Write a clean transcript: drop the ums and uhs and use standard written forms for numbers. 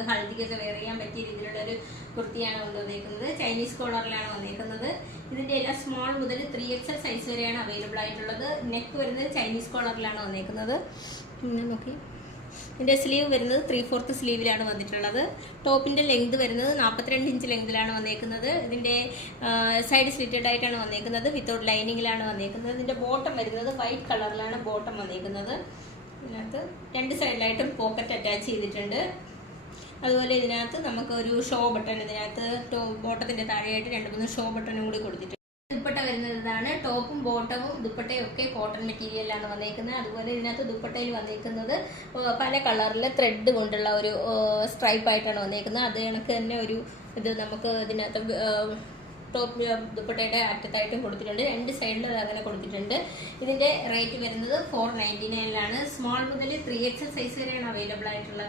നമുക്ക് ഹൽദിക്കൊക്കെ വെയർ ചെയ്യാൻ പറ്റിയ രീതിയിലുള്ള ഒരു കുർത്തിയാണ് കൊണ്ടുവന്നേക്കുന്നത്. ചൈനീസ് കോളറിലാണ് വന്നേക്കുന്നത്. ഇതിന്റെ എല്ലാം സ്മോൾ മുതൽ 3XL സൈസ് വരെയാണ് അവൈലബിൾ ആയിട്ടുള്ളത്. നെക്ക് വരുന്നത് ചൈനീസ് കോളറിലാണ് വന്നേക്കുന്നത്. നോക്കി, ഇതിന്റെ സ്ലീവ് വരുന്നത് 3/4 സ്ലീവിലാണ് വന്നിട്ടുള്ളത്. ടോപ്പിന്റെ ലെങ്ത് വരുന്നത് 42 ഇഞ്ച് ലെങ്തിലാണ് വന്നേക്കുന്നത്. ഇതിന്റെ സൈഡ് സ്ലിറ്റഡ് ആയിട്ടാണ് വന്നേക്കുന്നത്. വിത്തൗട്ട് ലൈനിങ്ങിലാണ് വന്നേക്കുന്നത്. ഇതിന്റെ ബോട്ടം വരുന്നത് വൈറ്റ് കളറിലാണ് ബോട്ടം വന്നേക്കുന്നത്. ഇതിനകത്ത് രണ്ട് സൈഡിലായിട്ടും പോക്കറ്റ് അറ്റാച്ച് ചെയ്തിട്ടുണ്ട്. അതുപോലെ ഇതിനകത്ത് നമുക്ക് ഒരു ഷോ ബട്ടൺ, ഇതിനകത്ത് ബോട്ടത്തിന്റെ താഴെയായിട്ട് 2-3 ഷോ ബട്ടണും കൂടി കൊടുത്തിട്ടുണ്ട്. ദുപ്പട്ട വരുന്നത് ഇതാണ്. ടോപ്പും ബോട്ടവും ദുപ്പട്ടയും ഒക്കെ കോട്ടൺ മെറ്റീരിയലാണ് വന്നേക്കുന്നത്. അതുപോലെ ഇതിനകത്ത് ദുപ്പട്ടയിൽ വന്നേക്കുന്നത് പല കളറിലെ ത്രെഡ് കൊണ്ടുള്ള ഒരു സ്ട്രൈപ്പ് ആയിട്ടാണ് വന്നേക്കുന്നത്. അത് കണക്ക് തന്നെ ഒരു ഇത് നമുക്ക് ഇതിനകത്ത് ടോപ്പ് ദുപ്പട്ടയുടെ അറ്റത്തായിട്ടും കൊടുത്തിട്ടുണ്ട്. രണ്ട് സൈഡിലും അങ്ങനെ കൊടുത്തിട്ടുണ്ട്. ഇതിന്റെ റേറ്റ് വരുന്നത് 499 സ്മോൾ മുതൽ 3XL സൈസ് വരെയാണ് അവൈലബിൾ ആയിട്ടുള്ളത്.